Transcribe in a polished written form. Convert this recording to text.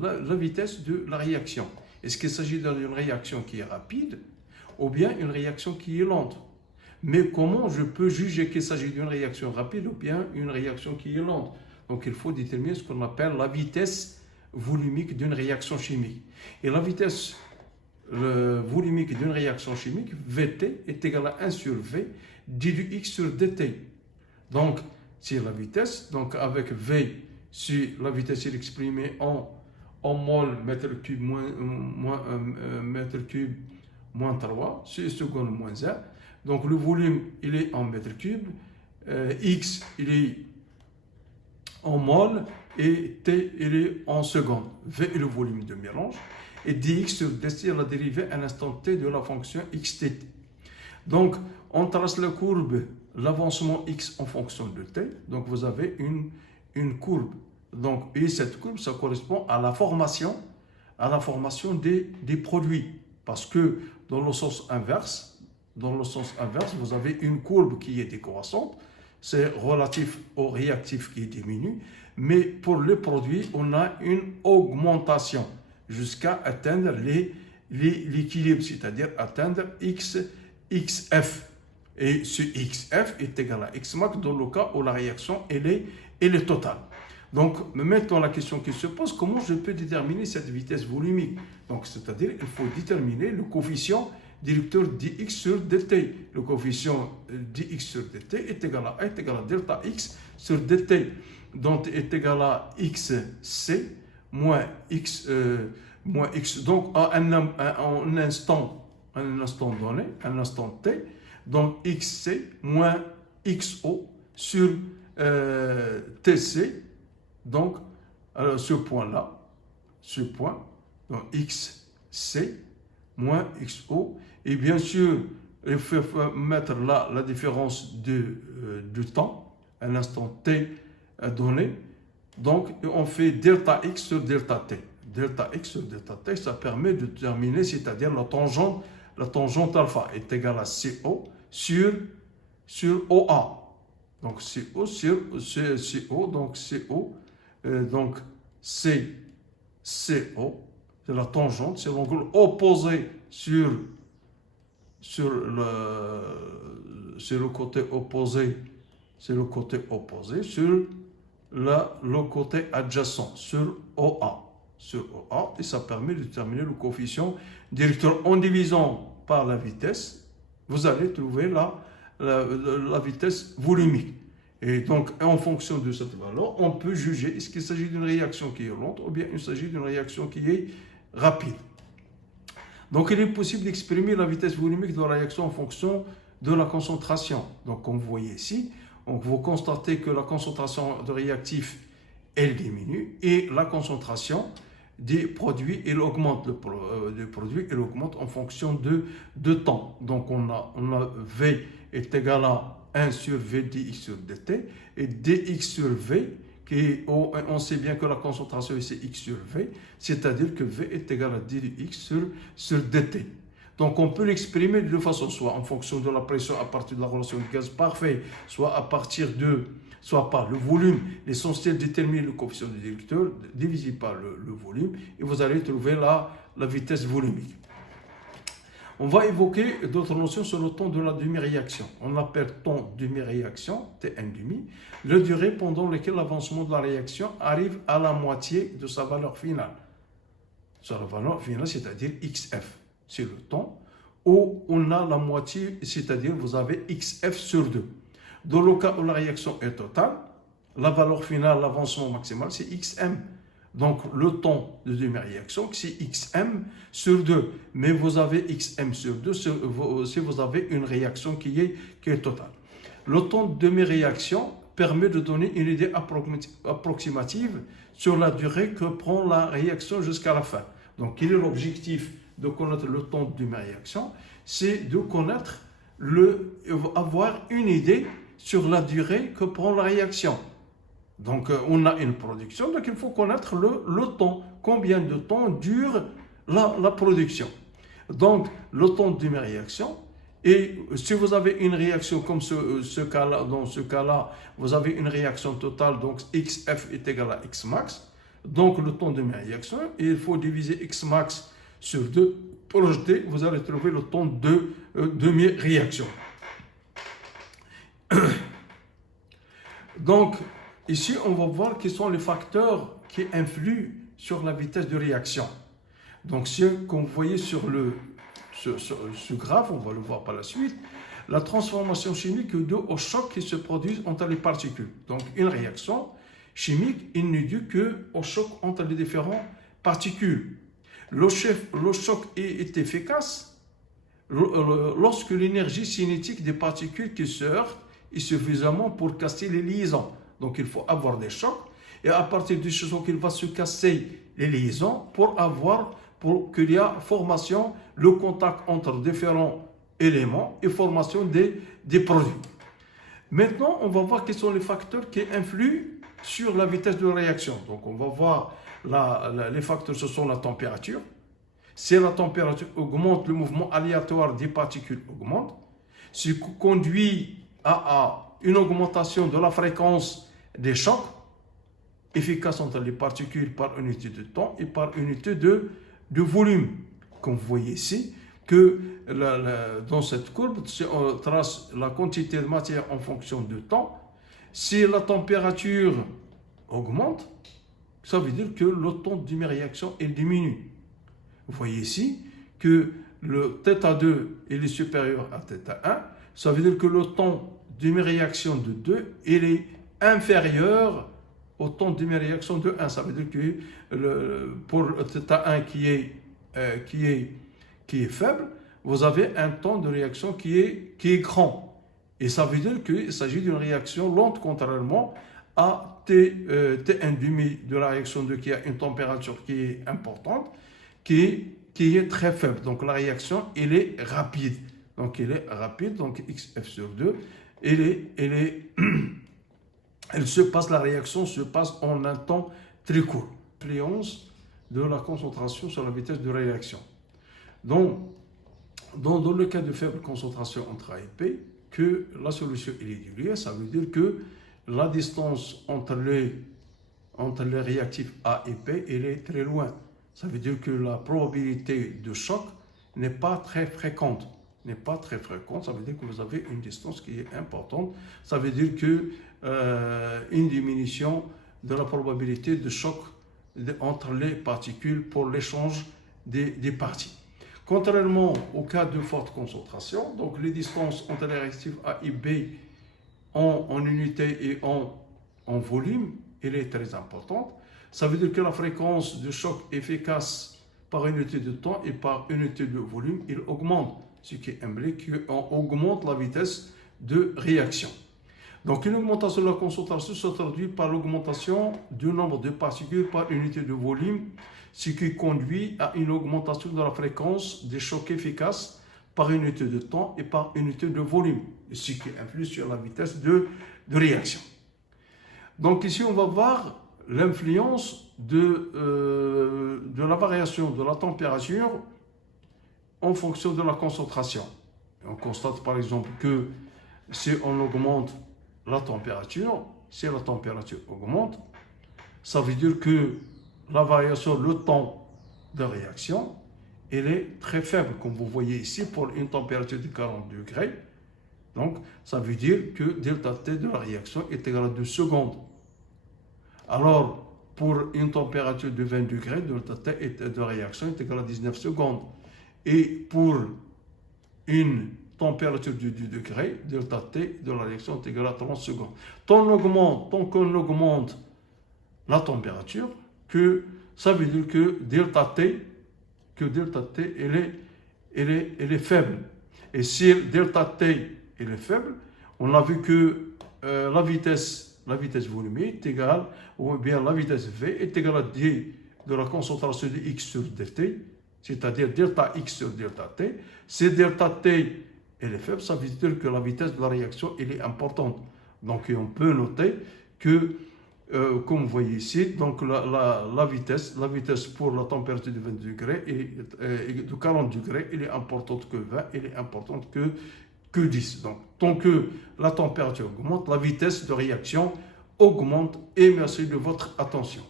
la vitesse de la réaction. Est-ce qu'il s'agit d'une réaction qui est rapide ou bien une réaction qui est lente? Mais comment je peux juger qu'il s'agit d'une réaction rapide ou bien une réaction qui est lente? Donc il faut déterminer ce qu'on appelle la vitesse volumique d'une réaction chimique. Et la vitesse volumique d'une réaction chimique, Vt, est égal à 1 sur V d du x sur dt. Donc, c'est la vitesse. Donc, avec V, si la vitesse est exprimée en mol mètre cube mètre cube moins 3, c'est seconde moins 1. Donc, le volume, il est en mètre cube. X, il est en mol et T, il est en seconde. V est le volume de mélange. Et dx sur dt, la dérivée à l'instant t de la fonction xt. Donc, on trace la courbe, l'avancement x en fonction de t. Donc, vous avez une courbe. Donc, et cette courbe, ça correspond à la formation des produits. Parce que dans le sens inverse, vous avez une courbe qui est décroissante. C'est relatif au réactif qui diminue. Mais pour les produits, on a une augmentation jusqu'à atteindre l'équilibre, c'est-à-dire atteindre xf. Et ce xf est égal à xmax dans le cas où la réaction elle est totale. Donc, maintenant, la question qui se pose, comment je peux déterminer cette vitesse volumique? Donc, c'est-à-dire, il faut déterminer le coefficient directeur dx sur dt. Le coefficient dx sur dt est égal à delta x sur dt. Donc, est égal à xc moins x. Donc, à un instant donné, un instant t, donc xc moins xo sur tc. Donc, ce point-là, donc xc moins xo, et bien sûr, il faut mettre là la différence de temps, un instant t donné. Donc, on fait delta x sur delta t. Delta x sur delta t, ça permet de déterminer, c'est-à-dire la tangente alpha est égale à CO sur OA. Donc, CO sur CO, donc CO, donc CO, c'est la tangente, c'est l'angle opposé sur le côté opposé, sur le côté adjacent, sur OA. Et ça permet de déterminer le coefficient directeur. En divisant par la vitesse, vous allez trouver la vitesse volumique. Et donc, en fonction de cette valeur, on peut juger est-ce qu'il s'agit d'une réaction qui est lente ou bien il s'agit d'une réaction qui est rapide. Donc, il est possible d'exprimer la vitesse volumique de la réaction en fonction de la concentration. Donc, comme vous voyez ici, donc vous constatez que la concentration de réactifs, elle diminue et la concentration des produits, elle augmente. Le produit, elle augmente en fonction de temps. Donc, on a V est égal à 1 sur V dx sur dt et dx sur V, on sait bien que la concentration c'est x sur V, c'est-à-dire que V est égal à dx sur dt. Donc, on peut l'exprimer de deux façons, soit en fonction de la pression à partir de la relation de gaz parfait, soit par le volume. L'essentiel détermine le coefficient du directeur, divisé par le volume, et vous allez trouver la vitesse volumique. On va évoquer d'autres notions sur le temps de la demi-réaction. On appelle temps demi-réaction, Tn demi, la durée pendant laquelle l'avancement de la réaction arrive à la moitié de sa valeur finale. Sa valeur finale, c'est-à-dire xf. C'est le temps où on a la moitié, c'est-à-dire vous avez xf sur 2. Dans le cas où la réaction est totale, la valeur finale, l'avancement maximal, c'est xm. Donc, le temps de demi-réaction, c'est xm sur 2. Mais vous avez xm sur 2 si vous avez une réaction qui est totale. Le temps de demi-réaction permet de donner une idée approximative sur la durée que prend la réaction jusqu'à la fin. Donc, quel est l'objectif de connaître le temps de demi-réaction? C'est de connaître avoir une idée sur la durée que prend la réaction. Donc, on a une production, donc il faut connaître le temps. Combien de temps dure la production? Donc, le temps de demi-réaction. Et si vous avez une réaction comme dans ce cas-là, vous avez une réaction totale, donc xf est égal à xmax. donc le temps de réaction, et il faut diviser x max sur 2 pour rejeter, vous allez trouver le temps de demi-réaction. Donc, ici, on va voir quels sont les facteurs qui influent sur la vitesse de réaction. Donc, comme vous voyez sur ce graphe, on va le voir par la suite, la transformation chimique est due au choc qui se produit entre les particules. Donc, une réaction chimique, il n'est due qu'au choc entre les différentes particules. Le choc est efficace lorsque l'énergie cinétique des particules qui se heurtent est suffisamment pour casser les liaisons. Donc, il faut avoir des chocs. Et à partir du choc, il va se casser les liaisons pour qu'il y ait formation, le contact entre différents éléments et formation des produits. Maintenant, on va voir quels sont les facteurs qui influent sur la vitesse de réaction. Donc, on va voir les facteurs, ce sont la température. Si la température augmente, le mouvement aléatoire des particules augmente. Ce qui conduit à une augmentation de la fréquence des chocs efficaces entre les particules par unité de temps et par unité de volume. Comme vous voyez ici, que dans cette courbe, si on trace la quantité de matière en fonction du temps, si la température augmente, ça veut dire que le temps de réaction diminue. Vous voyez ici que le θ2 est supérieur à θ1, ça veut dire que le temps de réaction de 2 est inférieur au temps de réaction de 1. Ça veut dire que pour θ1 qui est faible, vous avez un temps de réaction qui est grand. Et ça veut dire qu'il s'agit d'une réaction lente, contrairement à T1,5 de la réaction 2 qui a une température qui est importante, qui est très faible. Donc la réaction, elle est rapide. Donc XF sur 2, la réaction se passe en un temps très court. L'influence de la concentration sur la vitesse de réaction. Donc, dans le cas de faible concentration entre A et P, que la solution est diluée, ça veut dire que la distance entre les réactifs A et P, elle est très loin. Ça veut dire que la probabilité de choc n'est pas très fréquente. Ça veut dire que vous avez une distance qui est importante. Ça veut dire que une diminution de la probabilité de choc entre les particules pour l'échange des parties. Contrairement au cas de forte concentration, donc les distances entre les réactifs A et B en unité et en volume, elle est très importante. Ça veut dire que la fréquence de choc efficace par unité de temps et par unité de volume, il augmente, ce qui implique qu'on augmente la vitesse de réaction. Donc une augmentation de la concentration se traduit par l'augmentation du nombre de particules par unité de volume, ce qui conduit à une augmentation de la fréquence des chocs efficaces par unité de temps et par unité de volume, ce qui influe sur la vitesse de réaction. Donc ici, on va voir l'influence de la variation de la température en fonction de la concentration. On constate par exemple que si on augmente la température, si la température augmente, ça veut dire que la variation, le temps de réaction, elle est très faible, comme vous voyez ici, pour une température de 40 degrés. Donc, ça veut dire que delta T de la réaction est égal à 2 secondes. Alors, pour une température de 20 degrés, delta T de réaction est égal à 19 secondes. Et pour une température de 10 degrés, delta T de la réaction est égal à 30 secondes. Tant qu'on augmente la température, ça veut dire que delta T elle est faible. Et si delta T elle est faible, on a vu que la vitesse volumique est égale, ou bien la vitesse V est égale à d de la concentration de x sur dt, c'est-à-dire delta x sur delta t. Si delta t elle est faible, ça veut dire que la vitesse de la réaction elle est importante. Donc on peut noter que, comme vous voyez ici, donc la vitesse pour la température de 20 degrés et de 40 degrés, elle est importante que 20, elle est importante que 10. Donc, tant que la température augmente, la vitesse de réaction augmente. Et merci de votre attention.